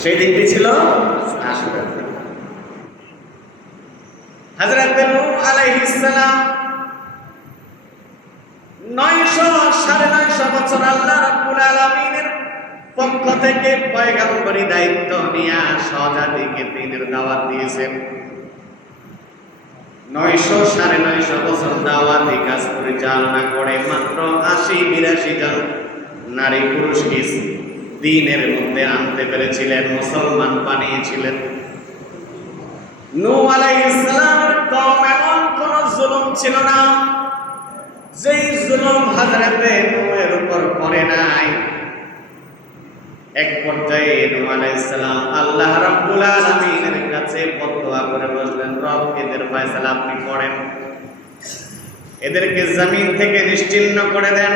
সেই দিনটি ছিল আশুরার দিন। হযরত নূহ আলাইহিস সালাম 900 বছর আল্লাহ রাব্বুল আলামিনের পক্ষ থেকে পয়গম্বরী দায়িত্ব নিয়ে স্বজাতিকে দ্বীনের দাওয়াত দিয়েছেন। 900 বছর দাওয়াতি কাজ পরিচালনা করে মাত্র 80-82 জন নারী পুরুষকে দ্বীনের মধ্যে আনতে পেরেছিলেন, মুসলমান বানিয়েছিলেন। নূহ আলাইহিস সালামের কওম এমন কোন জুলুম ছিল না যেই জুলুম হযরতে নূহের উপর করে নাই। এক পর্যায়ে নূহ আলাইহিস সালাম আল্লাহ রাব্বুল আলামিনের কাছে বদদুয়া করে বললেন, রব এদের ফয়সালা আপনি করেন, এদেরকে জমিন থেকে নিশ্চিহ্ন করে দেন।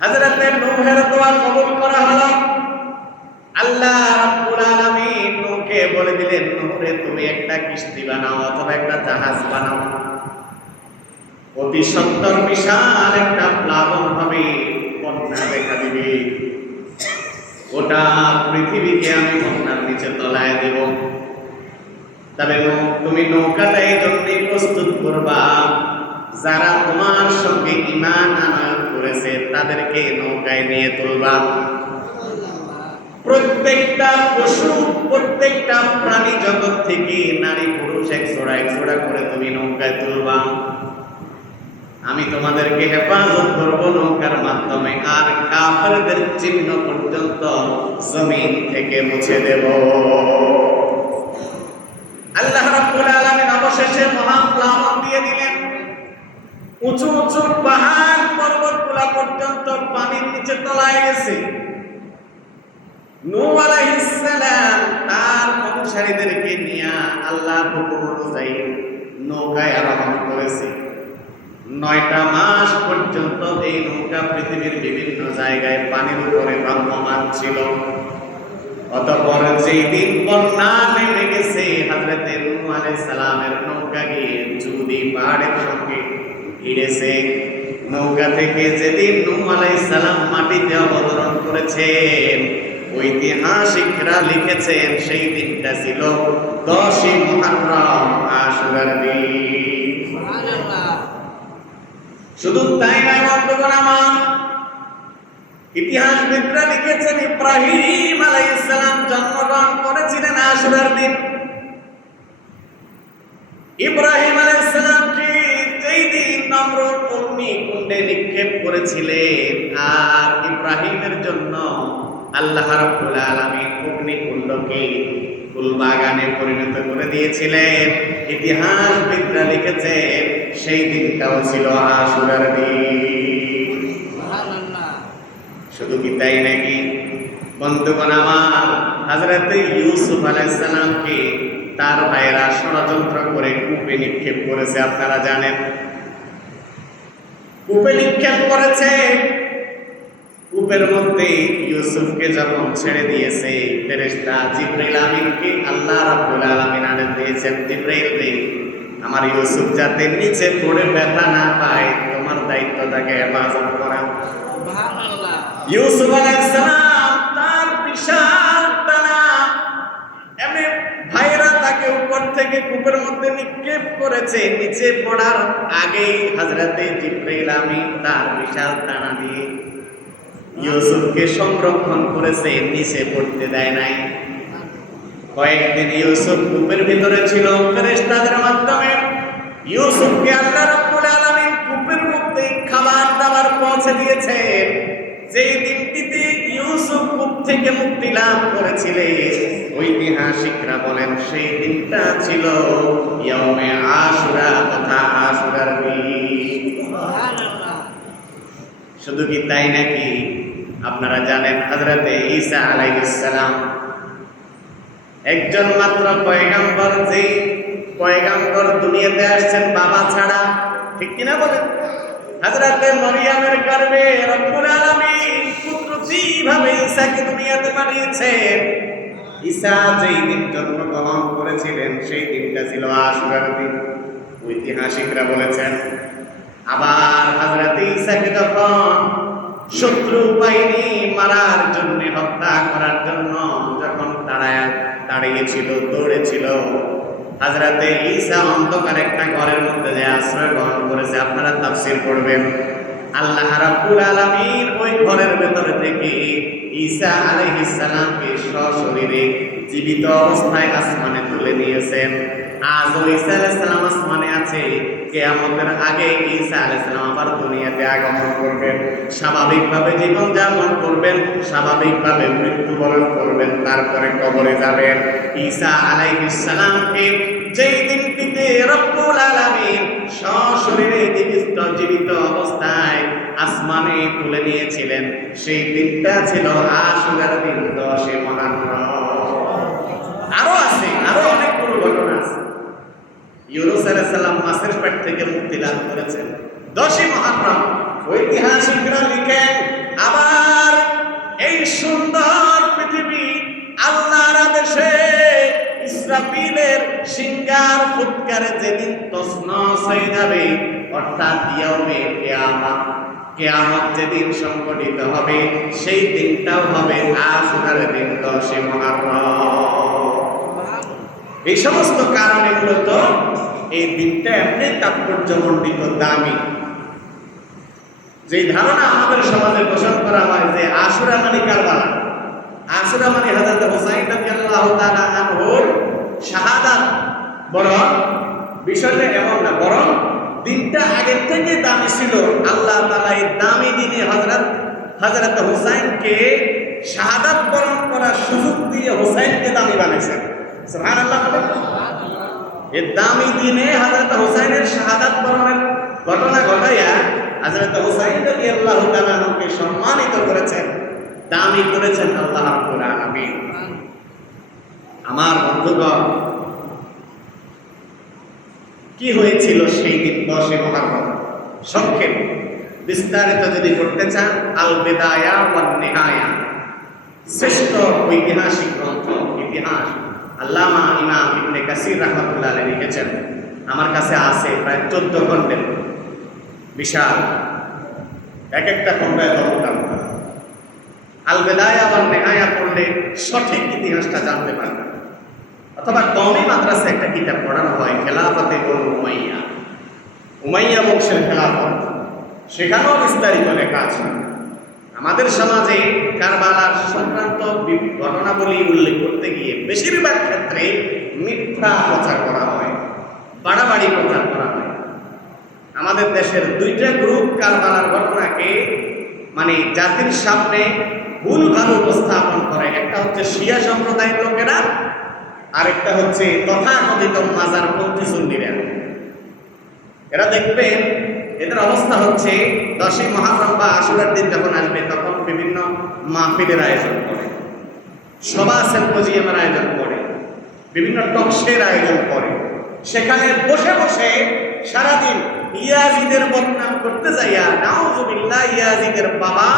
হযরতে নূহের দোয়া কবুল করা হলো। আল্লাহ রাব্বুল আলামিন নূহকে বলে দিলেন, নূহ রে তুমি একটা কিস্তি বানাও অথবা একটা জাহাজ বানাও, অতি সত্তর বিশাল একটা প্লাবন হবে, বন্যা দেখা দিবে, গোটা পৃথিবীকে আমি বন্যার নিচে তলায় দেব। তবে তুমি নৌকাটা এই জন্যই প্রস্তুত করবা, যারা তোমার সঙ্গে ঈমান আনয়ন করেছে তাদেরকে নৌকায় নিয়ে তুলবা। প্রত্যেকটা পশু, প্রত্যেকটা প্রাণী জগৎ থেকে নারী পুরুষ এক জোড়া করে তুমি নৌকায় তুলবা। আমি তোমাদেরকে হেফাজত করব নৌকার মাধ্যমে, আর কাফেরদের চিহ্ন পর্যন্ত জমিন থেকে মুছে দেব। আল্লাহ রাব্বুল আলামিন অবশেষে মহাপ্লাবন দিয়ে দিলেন। উঁচু উঁচু পাহাড় পর্বতগুলা পর্যন্ত পানির নিচে তলায় গেছে। নূহ আলাইহিস সালাম তার অনুসারীদেরকে নিয়ে আল্লাহর হুকুম অনুযায়ী নৌকায় আরোহণ করেছে। 9টা মাস পর্যন্ত এই নৌকা পৃথিবীর বিভিন্ন জায়গায় পানির উপরে ভ্রমণ ছিল। অতঃপর যেই দিন বন্যা নেমে গেছে, হযরতে নূহ আলাইহিস সালামের নৌকা গিয়ে জুদি পাহাড়ের সঙ্গে ভিড়েছে। নৌকা থেকে যেদিন নূহ আলাইহিস সালাম মাটিতে অবতরণ করেছেন, ঐতিহাসিকরা লিখেছেন সেই দিনটা ছিল 10ই মুহররম, আশুরার দিন। সুবহানাল্লাহ। শুধু তাই নয় বন্ধুগণ আমার, ইতিহাসবিদরা লিখেছেন ইব্রাহিম আলাইহিস সালাম জন্মগ্রহণ করেছিলেন আশুরার দিন। ইব্রাহিম আলাইহিস সালামকে যেই দিন নমরুদ অগ্নিকুণ্ডে নিক্ষেপ করেছিলেন, আর ইব্রাহিমের জন্য আল্লাহ রাব্বুল আলামিন অগ্নিকুণ্ডকে ফুলবাগানে পরিণত করে দিয়েছিলেন। ইতিহাসবিদরা লিখেছেন সেই দিনটাও ছিল আশুরার দিন। সুবহানাল্লাহ। শুধু কি তাই নাকি বন্ধুগণ আমার, হযরত ইউসুফ আলাইহিস সালামকে তার ভাইয়েরা ষড়যন্ত্র করে কূপে নিক্ষেপ করেছে, আপনারা জানেন। কূপে নিক্ষেপ করেছে, কূপের মধ্যে ইউসুফকে যখন ছেড়ে দিয়েছে, ফেরেশতা জিবরাইল আমিনকে আল্লাহ রাব্বুল আলামিন আদেশ দিয়েছেন, জিবরাইল রে, আমার ইউসুফ যাতে নিচে পড়ে ব্যথা না পায়, তোমার দায়িত্ব তাকে হেফাজত করা। সুবহানাল্লাহ। ইউসুফ আলাইহিস সালাম তার বিশাল ডানা, এমনি ভাইরা তাকে উপর থেকে কূপের মধ্যে নিক্ষেপ করেছে, নিচে পড়ার আগেই হযরতে জিবরাইল আমিন তার বিশাল ডানা দিয়ে ইউসুফকে সংরক্ষণ করেছে, নিচে পড়তে দেয় নাই। কয়েকদিন ইউসুফ কূপের ভিতরে ছিল। ফেরেশতাদের মাধ্যমে ইউসুফকে আল্লাহ রাব্বুল আলামিন কূপের মধ্যে খাবার দাবার পৌঁছে দিয়েছেন। যেই দিনটিতে ইউসুফ কূপ থেকে মুক্তি লাভ করেছিলেন, ঐতিহাসিকরা বলেন সেই দিনটা ছিল ইয়াউমে আশুরা তথা আশুরার দিন। সুবহানাল্লাহ। শুধু কি তাই নাকি, আপনারা জানেন হযরতে ঈসা আলাইহিস সালাম একজন মাত্র পয়গম্বর, যে পয়গম্বর দুনিয়াতে আসছেন বাবা ছাড়া, ঠিক কিনা বলেন? হযরতে মরিয়মের গর্ভে রব্বুল আলামিন কুদরতিভাবে ঈসাকে দুনিয়াতে পাঠিয়েছেন। ঈসা যেই দিন জন্মগ্রহণ করেছিলেন সেই দিনটা ছিল আশুরার দিন, ঐতিহাসিকরা বলেছেন। আবার হযরতে ঈসাকে যখন শত্রু বাহিনী মারার জন্য, হত্যা করার জন্য দাঁড়িয়েছিল, দৌড়েছিল। হযরতে ঈসা অন্ধকার একটা ঘরের মধ্যে যে আশ্রয় গ্রহণ করেছে, আপনারা তাফসীর পড়বেন। আল্লাহ রাব্বুল আলামিন ওই ঘরের ভেতরে থেকে ঈসা আলাইহিস সালামকে সশরীরে জীবিত অবস্থায় আসমানে তুলে নিয়েছেন। আজও ঈসা আলাইহিস সালাম আসমানে আছে। কিয়ামতের আগে ঈসা আলাইহিস সালাম আবার দুনিয়াতে আগমন করবেন, স্বাভাবিকভাবে জীবন যাপন করবেন, স্বাভাবিকভাবে মৃত্যুবরণ করবেন, তারপরে কবরে যাবেন। ঈসা আলাইহিস সালামকে যেই দিনটিতে রব্বুল আলামিন সশরীরে জীবিত অবস্থায় আসমানে তুলে নিয়েছিলেন, সেই দিনটা ছিল আশুরার দিন, 10 মুহররম। আরো আছে, আরো অনেকগুলো ঘটনা আছে। ইউনূস আলাইহিস সালাম মাছের পেট থেকে মুক্তি লাভ করেছেন 10 মুহররম। ঐতিহাসিকরা লিখেন, আবার এই সুন্দর পৃথিবী আল্লাহর আদেশে ইসরাফিলের সিংহার ফুৎকারে যেদিন তছনছ হয়ে যাবে, অর্থাৎ ইয়াউমে কিয়ামত, কিয়ামত যেদিন সংঘটিত হবে, সেই দিনটাও হবে আশুরার দিন, 10 মুহররম। এই সমস্ত কারণে মূলত এই দিনটা এমনি তাৎপর্যমণ্ডিত, দামি। যে ধারণা আমাদের সমাজে পোষণ করা হয় যে আশুরা মানে কারবালা, আশুরা মানে হযরত হুসাইন রাদিয়াল্লাহু তাআলা আনহুর শাহাদাত, বরং বিষয়টা এমন না, বরং দিনটা আগের থেকে দামি ছিল। আল্লাহ তাআলা এই দামি দিনে হযরত হুসাইনকে শাহাদাত বরণ করার সুযোগ দিয়ে হুসাইনকে দামি বানাইছেন। সুবহানাল্লাহ। এই দামি দিনে হযরত হুসাইনের শাহাদাত বরণের ঘটনা ঘটাইয়া হযরত হুসাইন রাদিয়াল্লাহু তাআলা আনহুকে সম্মানিত করেছেন, দামি করেছেন আল্লাহ রাব্বুল আলামিন। আমার বন্ধুগণ, কি হয়েছিল সেই দিন 10 মুহররম? সংক্ষেপ বিস্তারিত যদি করতে চান, আল বিদায়া ওয়ান নিহায়া, শ্রেষ্ঠ ঐতিহাসিক গ্রন্থ ইতিহাস, আল্লামা ইমাম ইবনে কাসির রাহমাতুল্লাহ আলাইহি লিখেছেন। আমার কাছে আছে প্রায় 14 খণ্ডের, বিশাল, এক একটা খণ্ডে 10টা। আল বিদায়া ওয়ান নিহায়া পড়লে সঠিক ইতিহাসটা জানতে পারবেন। অথবা কওমি মাদ্রাসায় একটা কিতাব পড়ানো হয়, খেলাফতে বনু উমাইয়া, উমাইয়া বংশের খেলাফত, সেখানেও বিস্তারিত লেখা আছে। আমাদের সমাজে কারবালার সংক্রান্ত ঘটনাবলী উল্লেখ করতে গিয়ে বেশিরভাগ ক্ষেত্রে মিথ্যা প্রচার করা হয়, বাড়াবাড়ি প্রচার করা হয়। আমাদের দেশের 2টা গ্রুপ কারবালার ঘটনাকে মানে জাতির সামনে ভুলভাল উপস্থাপন করে। একটা হচ্ছে শিয়া সম্প্রদায়ের লোকেরা, আরেকটা হচ্ছে তথাকথিত মাজারপন্থী সুন্নিরা। এরা দেখবেন এদের অবস্থা হচ্ছে 10 মুহররম বা আশুরার দিন যখন আসবে, তখন বিভিন্ন মাহফিলের আয়োজন করে, সভা সিম্পোজিয়ামের আয়োজন করে, বিভিন্ন টকশের আয়োজন করে। সেখানে বসে বসে সারাদিন ইয়াজিদের বদনাম করতে যাইয়া, নাউজুবিল্লাহ, ইয়াজিদের বাবা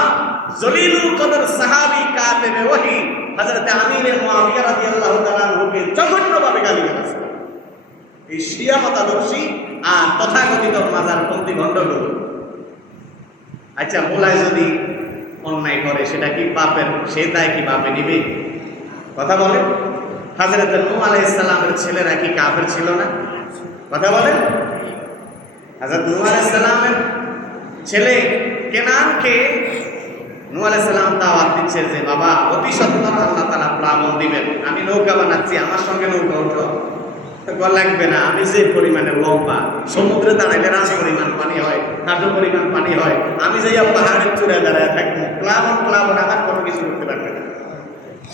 জলিলুল কদর সাহাবী কাতেবে ওহী হযরত আমির মুআবিয়া রাদিয়াল্লাহু তাআলা আনহুকে জঘন্যভাবে গালি দিয়েছে। এই শিয়া মতাদর্শী আর তথাকথিত মাজারপন্থী ভণ্ডগুলো। আচ্ছা, মোলায় যদি অন্যায় করে সেটা কি পাপের, সে দায় কি পাপে নিবে? কথা বলেন। হযরত নূহ আলাইহিস সালামের ছেলেরা কি কাফের ছিল না? কথা বলেন। হযরত নূহ আলাইহিস সালামের ছেলে কেনানকে নূহ আলাইহিস সালাম দাওয়াত দিচ্ছে যে, বাবা অতি সত্বর আল্লাহ তাআলা প্লাবন দিবেন, আমি নৌকা বানাচ্ছি, আমার সঙ্গে নৌকা উঠো। লাগবে না, আমি যে পরিমাণে লম্বা, সমুদ্রে দাঁড়াইলে রাজ পরিমাণ পানি হয়, হাঁটু পরিমাণ পানি হয়, আমি যাইয়া পাহাড়ের চূড়ায় দাঁড়ায় থাকবো, প্লাবন আমার কোনো কিছু করতে পারবে না।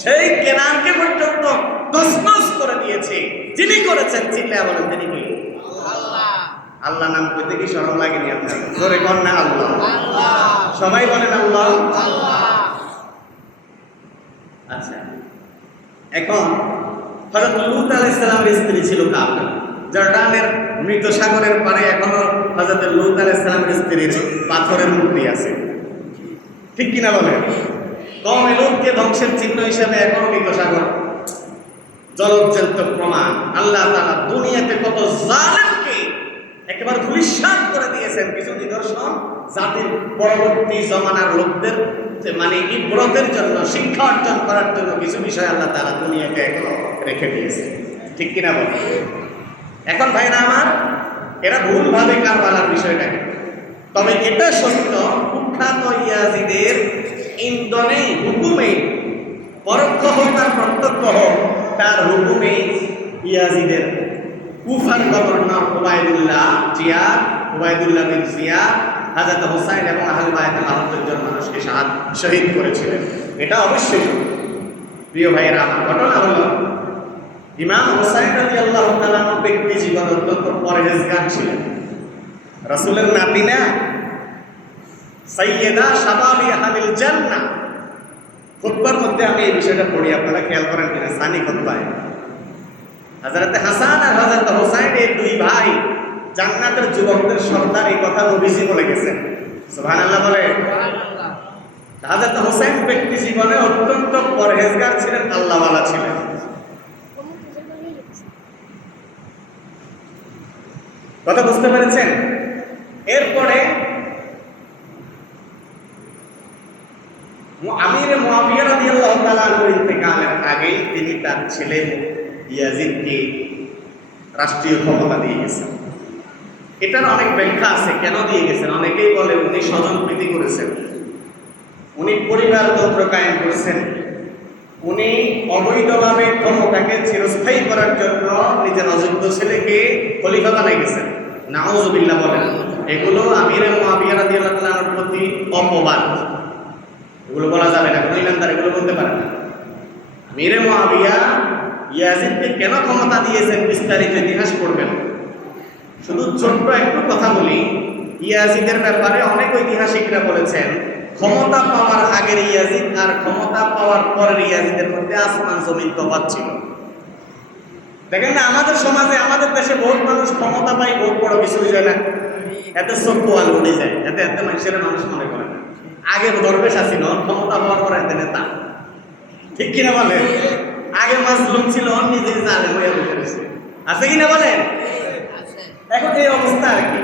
সেই কেনানকে পর্যন্ত তছনছ করে দিয়েছে। যিনি করেছেন চিল্লায়া বলেন তিনি কি? আল্লাহ। আল্লাহ নাম কইতে কি শরম লাগেনি আপনার? জোরে কোন না আল্লাহ। সবাই বলেন আল্লাহ। আচ্ছা, এখন হযরত লূত আলাইহিস সালামের স্ত্রী ছিল কাফের। জর্ডানের মৃত সাগরের পারে এখনো হযরত লূত আলাইহিস সালামের স্ত্রীর পাথরের মূর্তি আছে, ঠিক কিনা বলেন? কওমে লূতকে ধ্বংসের চিহ্ন হিসেবে এখনো মৃত সাগর জলজ্জান্ত প্রমাণ। আল্লাহ তাআলা দুনিয়াতে কত জালেমকে একেবারে ধূলিসাৎ করে দিয়েছেন কিছু নিদর্শন, জাতির পরবর্তী জমানার লোকদের মানে ইব্রতের জন্য, শিক্ষা অর্জন করার জন্য কিছু বিষয় আল্লাহ তাআলা দুনিয়াতে রেখে দিয়েছে। ঠিক কিনা বল? এখন ভাইরা আমার, এরা ভুলভাবে কারবালার বিষয়টাকে, তবে এটা সত্য, কুখ্যাত ইয়াজিদের ইন্ধনে, হুকুমে, পরোক্ষ হোক আর প্রত্যক্ষ হোক, তার হুকুমে ইয়াজিদের কুফার গভর্নর উবাইদুল্লাহ বিন জিয়াদ হযরত হুসাইন এবং আহলে বাইতে 72 জন মানুষকে শহীদ করেছিলেন। এটা অবশ্যই প্রিয় ভাইয়েরা আমার। ঘটনা হলো, ইমাম হুসাইন রাদিয়াল্লাহু তাআলা ব্যক্তি জীবন অত্যন্ত পরহেজগার ছিলেন। রাসূলের নাতি না, সাইয়্যিদা শাবাবি আহলিল জান্নাহ। খুতবার মধ্যে আমি এই বিষয়টা পড়ি, আপনারা খেয়াল করেন কিনা, সানি খুতবায় হযরত হাসান আর হযরত হুসাইন, এই দুই ভাই জান্নাতের যুবকদের সর্দার, এই কথা নবীজি বলে গেছেন। সুবহানাল্লাহ বলে। হযরত হুসাইন ব্যক্তি জীবনে অত্যন্ত পরহেজগার ছিলেন, আল্লাহওয়ালা ছিলেন। কথা বুঝতে পেরেছেন? এরপরে আমিরে মুআবিয়া রাদিয়াল্লাহু তাআলা আনহু ইন্তেকালের আগেই তিনি তার ছেলে ইয়াজিদকে রাষ্ট্রীয় ক্ষমতা দিয়ে গেছেন। এটার অনেক ব্যাখ্যা আছে কেন দিয়ে গেছেন। অনেকেই বলে উনি স্বজনপ্রীতি করেছেন, উনি পরিবারতন্ত্র কায়েম করেছেন, উনি অবৈধভাবে ক্ষমতাকে চিরস্থায়ী করার জন্য নিজের অযোগ্য ছেলেকে খলিফা বানাই গেছেন। নাউযুবিল্লাহ বলেন। এগুলো আমিরে মুআবিয়া রাদিয়াল্লাহু তাআলার প্রতি অপবাদ, এগুলো বলা যাবে না, কোনো ইমানদার এগুলো বলতে পারে না। আমিরে মুআবিয়া ইয়াজিদকে কেন ক্ষমতা দিয়েছেন বিস্তারিত ইতিহাস পড়বেন। শুধু ছোট্ট একটু কথা বলি, ইয়াজিদের ব্যাপারে অনেক ঐতিহাসিকরা বলেছেন ক্ষমতা পাওয়ার আগের ইয়াজিদ আর ক্ষমতা পাওয়ার পরের ইয়াজিদের মধ্যে আসমান জমিন তফাৎ ছিল। দেখেন না, আমাদের সমাজে, আমাদের দেশে বহুত মানুষ ক্ষমতা পায়, বহুত বড় কিছু হয়ে যায় না, এতে চক্ষু আল উঠে যায়, এতে মানুষের মানুষ মনে করে না। আগে দরবেশ আসিল, ক্ষমতা পাওয়ার পরে এতে নেতা। ঠিক কিনা বলেন? আগে মাজলুম ছিল, নিজে জালেম হয়ে বসে আছে কিনা বলেন? এখন এই অবস্থা আর কি।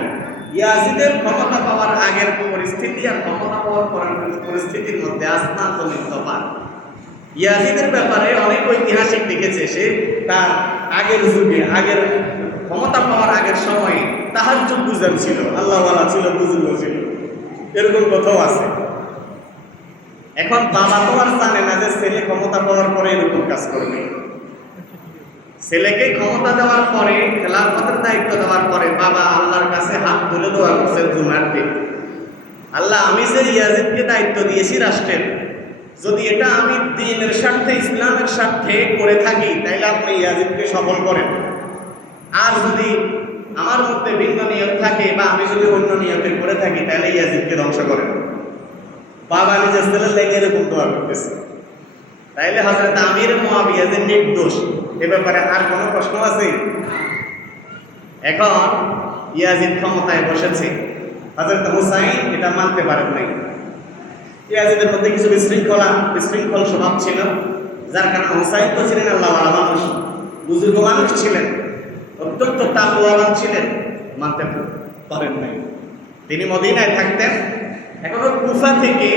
ইয়াজিদের ক্ষমতা পাওয়ার আগের পরিস্থিতি আর ক্ষমতা পাওয়ার পরের পরিস্থিতির মধ্যে আসমান জমিন তফাৎ। ইয়াজিদের ব্যাপারে অনেক ঐতিহাসিক লিখেছে, সে তার আগের যুগে, আগের ক্ষমতা পাওয়ার আগের সময়ে তাহাজ্জুদ বুঝান ছিল, আল্লাহওয়ালা ছিল, বুজুর্গ ছিল, এরকম কথাও আছে। এখন বাবা তো আর জানে না যে ছেলে ক্ষমতা পাওয়ার পরে এরকম কাজ করবে। ছেলেকে ক্ষমতা দেওয়ার পরে, খেলাফতের দায়িত্ব দেওয়ার পরে বাবা আল্লাহর কাছে হাত তুলে দোয়া করছেন জুমার দিন, আল্লাহ আমি যে ইয়াজিদকে দায়িত্ব দিয়েছি রাষ্ট্রের, যদি এটা আমি দ্বীনের স্বার্থে, ইসলামের স্বার্থে করে থাকি, তাইলে আপনি ইয়াজিদকে সফল করেন। আর যদি আমার মধ্যে ভিন্ন নিয়ত থাকে বা আমি যদি অন্য নিয়তে করে থাকি, তাহলে ইয়াজিদকে ধ্বংস করেন। বাবা নিজের ছেলের লেগে এরকম দোয়া করতেছে। তাইলে হযরত আমির মুআবিয়া যে নির্দোষ, এ ব্যাপারে আর কোনো প্রশ্ন আছে? এখন ইয়াজিদ ক্ষমতায় বসেছে, হযরত হুসাইন এটা মানতে পারেন নাই। ইয়াজিদের মধ্যে কিছু বিশৃঙ্খল স্বভাব ছিল, যার কারণে হুসাইন তো ছিলেন আল্লাহওয়ালা মানুষ, বুজুর্গ মানুষ ছিলেন, অত্যন্ত তাকওয়াবান ছিলেন, মানতে পারেন নাই। তিনি মদিনায় থাকতেন। এখন কুফা থেকে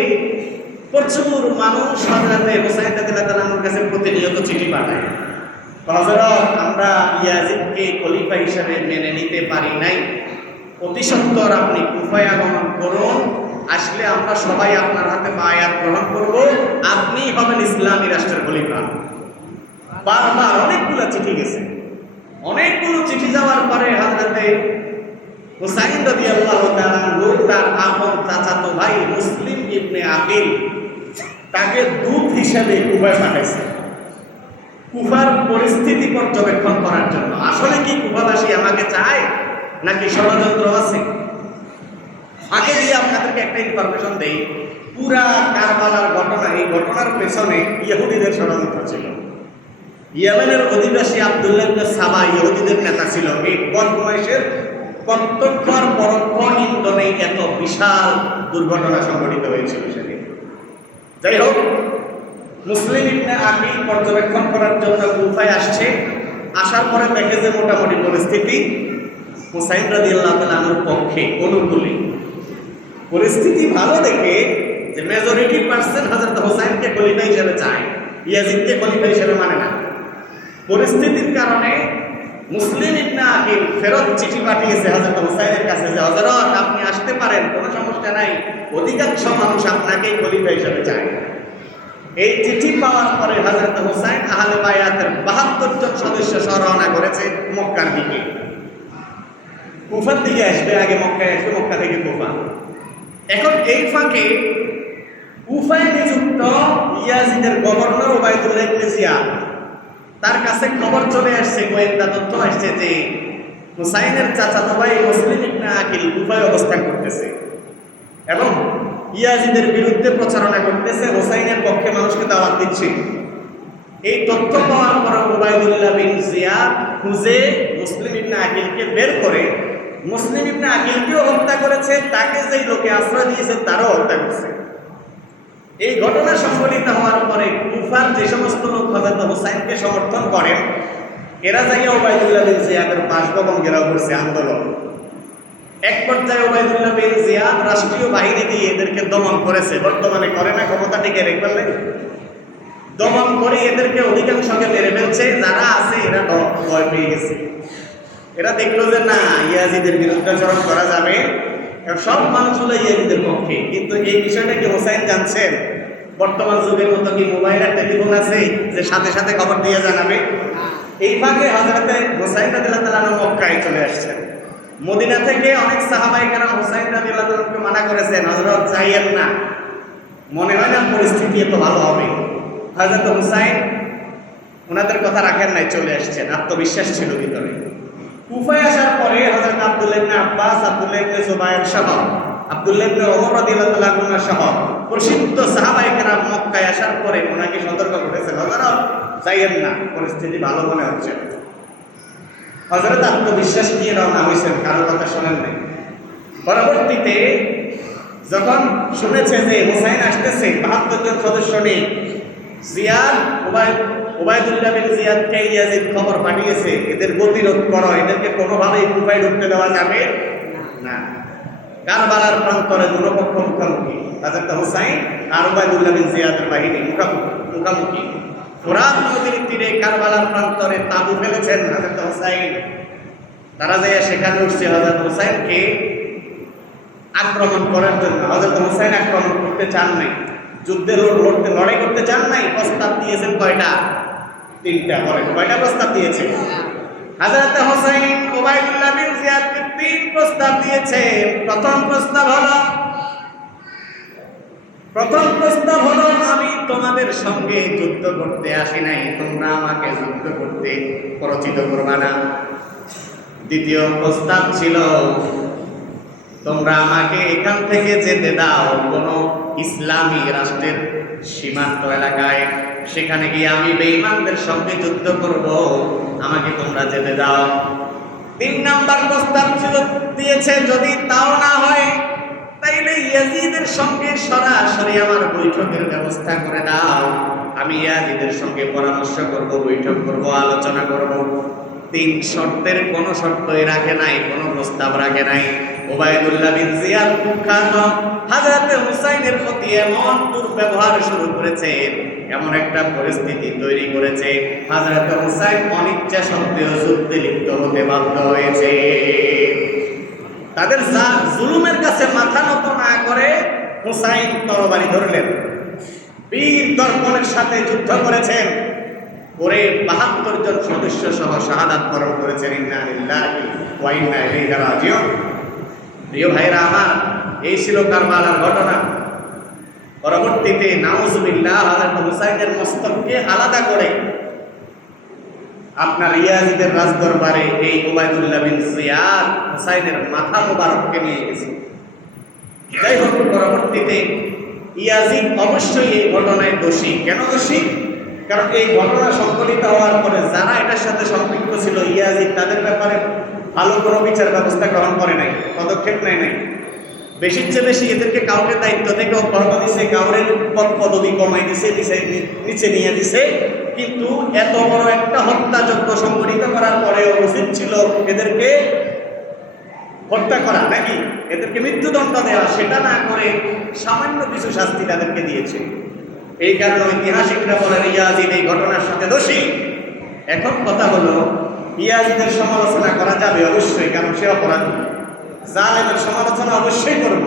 প্রচুর মানুষ হযরত হুসাইন রাদিয়াল্লাহু তাআলার কাছে প্রতিনিয়ত চিঠি পাঠায়, হযরত আমরা ইয়াজিদকে খলিফা হিসেবে মেনে নিতে পারি নাই, অতি সত্বর আপনি কুফায় আগমন করুন, আসলে আমরা সবাই আপনার হাতে বায়াত গ্রহণ করব, আপনিই হবেন ইসলামী রাষ্ট্রের খলিফা। বারবার অনেকগুলো চিঠি গেছে। অনেকগুলো চিঠি যাওয়ার পরে হযরত হুসাইন রাদিয়াল্লাহু তাআলা তার আপন চাচাতো ভাই মুসলিম ইবনে আকিল তাকে দূত হিসেবে কুফায় পাঠাইছে, কুফার পরিস্থিতি পর্যবেক্ষণ করার জন্য। আসলে কি কুফাবাসী আমাকে চায় নাকি ষড়যন্ত্র আছে? আগে দিয়ে আপনাদেরকে একটা ইনফরমেশন দেই, পুরা কারবালার ঘটনা, এই ঘটনার পেছনে ইহুদিদের ষড়যন্ত্র ছিল। ইয়েমেনের অধিবাসী আব্দুল্লাহ ইবনে সাবা ইহুদিদের নেতা ছিল। এই বদমাইশের প্রত্যক্ষ আর পরোক্ষ ইন্ধনে এত বিশাল দুর্ঘটনা সংঘটিত হয়েছিল সেদিন। যাই হোক, মুসলিম ইবনে আকিল পর্যবেক্ষণ করার জন্য কুফায় আসছে। আসার পরে দেখে যে মোটামুটি পরিস্থিতি হুসাইন রাদিয়াল্লাহু তাআলা আনহুর পক্ষে অনুকূলে। পরিস্থিতি ভালো দেখে যে মেজরিটি পার্সেন্ট হযরত হুসাইনকে খলিফা হিসেবে চায়, ইয়াজিদকে খলিফা হিসেবে মানে না। পরিস্থিতির কারণে মুসলিম ইবনে আকিল ফেরত চিঠি পাঠিয়েছে হযরত হুসাইনের কাছে যে হযরত আপনি আসতে পারেন, কোনো সমস্যা নাই, অধিকাংশ মানুষ আপনাকেই খলিফা হিসেবে চায়। এই চিঠি পাওয়ার পরে হযরত হুসাইন আহলে বায়াতের ৭২ জন সদস্য সহ রওনা করেছে মক্কার দিকে। কুফার দিকে আসবে, আগে মক্কায় আসবে, মক্কা থেকে কুফা। এখন এই ফাঁকে কুফায় নিযুক্ত ইয়াজিদের গভর্নর উবাইদুল্লাহ ইবনে জিয়াদ, তার কাছে খবর চলে আসছে, গোয়েন্দা তথ্য আসছে যে হুসাইনের চাচাতো ভাই মুসলিম ইবনে আকিল কুফায় অবস্থান করতেছে এবং ইয়াজিদের বিরুদ্ধে প্রচারণা করতেছে, হুসাইনের পক্ষে মানুষকে দাওয়াত দিচ্ছে। এই তথ্য পাওয়ার পর উবাইদুল্লাহ বিন জিয়াদ খুঁজে মুসলিম ইবনে আকিলকে বের করে মুসলিম ইবনে আকিলকেও হত্যা করেছে, তাকে যেই লোকে আশ্রয় দিয়েছে তারও হত্যা করেছে। এই ঘটনা সংঘটিত হওয়ার পরে কুফার যে সমস্ত লোক হযরত হুসাইনকে সমর্থন করেন, এরা যাইয়া উবাইদুল্লাহ বিন জিয়াদের বাসভবন ঘেরাও করছে, আন্দোলন। এক পর্যায়ে উবাইদুল্লাহ বিন জিয়াদ রাষ্ট্রীয় বাহিনী দিয়ে এদেরকে দমন করেছে, বর্তমানে করে না, ক্ষমতা টিকে রেখে দমন করে এদেরকে অধিকাংশকে মেরে ফেলছে। যারা আছে এরা ভয় পেয়ে গেছে, এরা দেখলো যে না, ইয়াজিদের বিরুদ্ধাচরণ করা যাবে, সব মানুষগুলো ইয়াজিদের পক্ষে। কিন্তু এই বিষয়টা কি হুসাইন জানছেন? বর্তমান যুগের মতো কি মোবাইল আর টেলিফোন আছে যে সাথে সাথে খবর দিয়ে জানাবে? এই ভাগে হযরতে হুসাইন রাদিয়াল্লাহু তাআলা মক্কায় চলে আসছেন। মদিনা থেকে অনেক সাহাবায়ে কেরাম হুসাইন রাদিয়াল্লাহু তাআলাকে মানা করেছেন, হযরত যাইয়েন না, মনে হয় না পরিস্থিতি এত ভালো হবে। হযরত হুসাইন ওনাদের কথা রাখেন নাই, চলে আসছেন, আত্মবিশ্বাস ছিল ভিতরে। কুফায় আসার পরে হযরত আব্দুল্লাহ ইবনে আব্বাস, আব্দুল্লাহ ইবনে জুবায়ের সহ, আব্দুল্লাহ ইবনে ওমর রাদিয়াল্লাহু তাআলা আনহু সহ প্রসিদ্ধ সাহাবায়ে কেরাম মক্কায় আসার পরে ওনাকে সতর্ক করেছেন, হযরত যাইয়েন না, পরিস্থিতি ভালো মনে হচ্ছে। হযরত আত্মবিশ্বাস নিয়ে রওনা হয়েছেন, কারো কথা শোনেন নাই। পরবর্তীতে যখন শুনেছে যে হুসাইন আসতেছে, ৭২ জন সদস্য নেই, জিয়াদ উবাইদুল্লাহ বিন জিয়াদকে ইয়াজিদ খবর পাঠিয়েছে, এদের গতিরোধ করো, এদেরকে কোনোভাবেই কুফায় ঢুকতে দেওয়া যাবে না। কারবালার প্রান্তরে দুপক্ষ মুখোমুখি, হযরত হুসাইন আর উবাইদুল্লাহ বিন জিয়াদের বাহিনী মুখোমুখি। ফোরাত নদীর তীরে কারবালার প্রান্তরে তাঁবু ফেলেছেন হযরত হুসাইন। তারা যাইয়া সেখানে উঠছে হযরত হুসাইনকে আক্রমণ করার জন্য। হযরত হুসাইন আক্রমণ করতে চান নাই, যুদ্ধে লড়াই করতে চান নাই। প্রস্তাব দিয়েছেন কয়টা? 3টা। বলেন কয়টা প্রস্তাব দিয়েছে? হযরত হুসাইন উবাইদুল্লাহ বিন জিয়াদকে 3 প্রস্তাব দিয়েছেন। প্রথম প্রস্তাব হলো আমি তোমাদের সঙ্গে যুদ্ধ করতে আসি নাই, তোমরা আমাকে যুদ্ধ করতে প্ররোচিত করবা না। দ্বিতীয় প্রস্তাব ছিল তোমরা আমাকে এখান থেকে যেতে দাও কোন ইসলামী রাষ্ট্রের সীমান্ত এলাকায়, সেখানে গিয়ে আমি বেঈমানদের সঙ্গে যুদ্ধ করব, আমাকে তোমরা যেতে দাও। 3 নাম্বার প্রস্তাব দিয়েছে যদি তাও না হয় তাইলে ইয়াজিদের সঙ্গে সরাসরি আমার বৈঠকের ব্যবস্থা করে দাও, আমি ইয়াজিদের সঙ্গে পরামর্শ করব, বৈঠক করব, আলোচনা করব। 3 শর্তের কোনো শর্তই রাখে নাই, কোনো প্রস্তাব রাখে নাই। উবাইদুল্লাহ বিন জিয়াদ কুখ্যাত হযরত হুসাইনের প্রতি এমন দুর্ব্যবহার শুরু করেছে, এমন একটা পরিস্থিতি তৈরি করেছে, হযরত হুসাইন অনিচ্ছা সত্ত্বেও যুদ্ধে লিপ্ত হতে বাধ্য হয়েছে। তাদের জুলুমের কাছে মাথা নত না করে হুসাইন তরবারি ধরলেন, বীর দর্পণের সাথে যুদ্ধ করেছেন, করে ৭২ জন সদস্য সহ শাহাদাত বরণ করেছেন। ইন্না লিল্লাহি ওয়া ইন্না ইলাইহি রাজিউন। প্রিয় ভাইরা আমার, এই ছিল কারবালার ঘটনা। পরবর্তীতে নাউজুবিল্লাহ হযরত হুসাইনের মস্তককে আলাদা করে আপনার ইয়াজিদের রাজদরবারে এই উবাইদুল্লাহ বিন জিয়াদ হুসাইনের মাথা মোবারককে নিয়ে গেছে। যাই হোক, পরবর্তীতে ইয়াজিদ অবশ্যই এই ঘটনায় দোষী। কেন দোষী? কারণ এই ঘটনা সংঘটিত হওয়ার পরে যারা এটার সাথে সম্পৃক্ত ছিল, ইয়াজিদ তাদের ব্যাপারে ভালো কোনো বিচার ব্যবস্থা গ্রহণ করে নাই, পদক্ষেপ নেয় নাই। বেশির চেয়ে বেশি এদেরকে কাউকে দায়িত্ব থেকে অব্যাহত দিছে, কাউরের পদবি কমাই দিছে, নিচে নিয়ে দিছে। কিন্তু এত বড় একটা হত্যাযজ্ঞ সংঘটিত করার পরেও উচিত ছিল এদেরকে হত্যা করা নাকি এদেরকে মৃত্যুদণ্ড দেওয়া, সেটা না করে সামান্য কিছু শাস্তি তাদেরকে দিয়েছে। এই কারণে ঐতিহাসিকরা বলেন ইয়াজিদ এই ঘটনার সাথে দোষী। এখন কথা হলো, ইয়াজিদের সমালোচনা করা যাবে অবশ্যই, কারণ সে অপরাধী। জালেমের সমালোচনা অবশ্যই করব,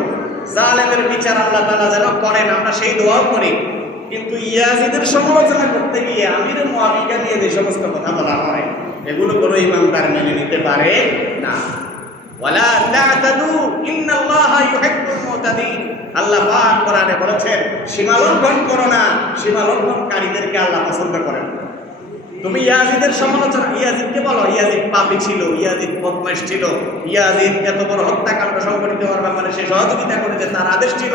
জালেমের বিচার আল্লাহ তাআলা যেন করেন, আমরা সেই দোয়াও করি। কিন্তু ইয়াজিদের সমালোচনা করতে গিয়ে আমির মুআবিয়া নিয়ে যে সমস্ত কথা বলা হয়, এগুলো কোনো ইমানদার মেনে নিতে পারে না। ওয়ালা তা'তাদু ইন্নাল্লাহা ইউহিব্বুল মুতাদিন, আল্লাহ পাক কোরআনে বলেছেন সীমা লঙ্ঘন করো না, সীমা লঙ্ঘনকারীদেরকে আল্লাহ পছন্দ করেন না। তুমি ইয়াজিদের সমালোচনা, ইয়াজিদকে বলো ইয়াজিদ পাপী ছিল, ইয়াজিদ বদমাশ ছিল, ইয়াজিদ এত বড় হত্যাকাণ্ড সংঘটিত হওয়ার ব্যাপারে সে সহযোগিতা করেছে, তার আদেশ ছিল,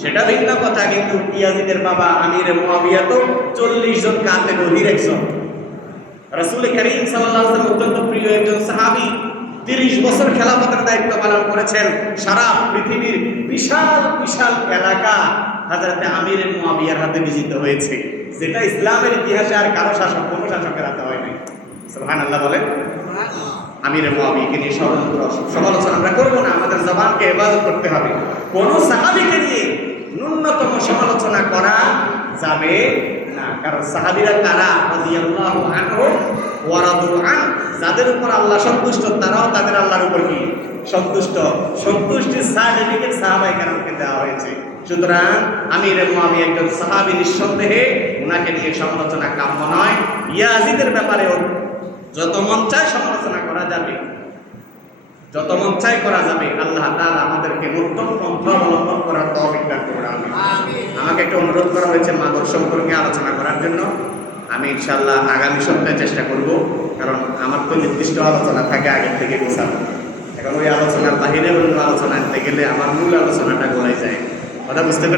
সেটা ভিন্ন কথা। কিন্তু ইয়াজিদের বাবা আমির মুআবিয়া তো 40 জন কাতে নদীর একজন, রাসূল করিম সাল্লাল্লাহু আলাইহি ওয়াসাল্লাম অত্যন্ত প্রিয় একজন সাহাবী, 30 বছর খেলাফতের দায়িত্ব পালন করেছেন। সারা পৃথিবীর বিশাল বিশাল এলাকা হযরতে আমির মুআবিয়ার হাতে বিজিত হয়েছে, যেটা ইসলামের ইতিহাসে আর কারো শাসক, কোনো শাসকের হাতে হয় নাই। সুবহানাল্লাহ বলেন। আমির মুআবিয়াকে নিয়ে ষড়যন্ত্র সমালোচনা আমরা করবো না, আমাদের জবানকে হেফাজত করতে হবে। কোন সাহাবীকে নিয়ে ন্যূনতম সমালোচনা করা যাবে না, কারণ সাহাবীরা কারা? রাদিয়াল্লাহু আনহুম ওয়া রাদু আন, যাদের উপর আল্লাহ সন্তুষ্ট তারাও তাদের আল্লাহর উপর কি সন্তুষ্ট। সন্তুষ্টির সার্টিফিকেট সাহাবায়ে কেরামকে দেওয়া হয়েছে। সুতরাং আমির মুআবিয়া একজন সাহাবী, নিঃসন্দেহে ওনাকে নিয়ে সমালোচনা কাম্য নয়। ইয়াজিদের ব্যাপারেও যত মন চায় সমালোচনা করা যাবে, যত মন চায় করা যাবে। আল্লাহ তাআলা আমাদেরকে উত্তম পন্থা অবলম্বন করার তৌফিক দান করুন। আমাকে একটা অনুরোধ করা হয়েছে মাদক সম্পর্কে আলোচনা করার জন্য। আমি ইনশাআল্লাহ আগামী সপ্তাহে চেষ্টা করব, কারণ আমার তো নির্দিষ্ট আলোচনা থাকে আগের থেকে গোছানো। এখন ওই আলোচনার বাহিরে অন্য আলোচনা আনতে গেলে আমার মূল আলোচনাটা গোলাই যায়। কথা বুঝতে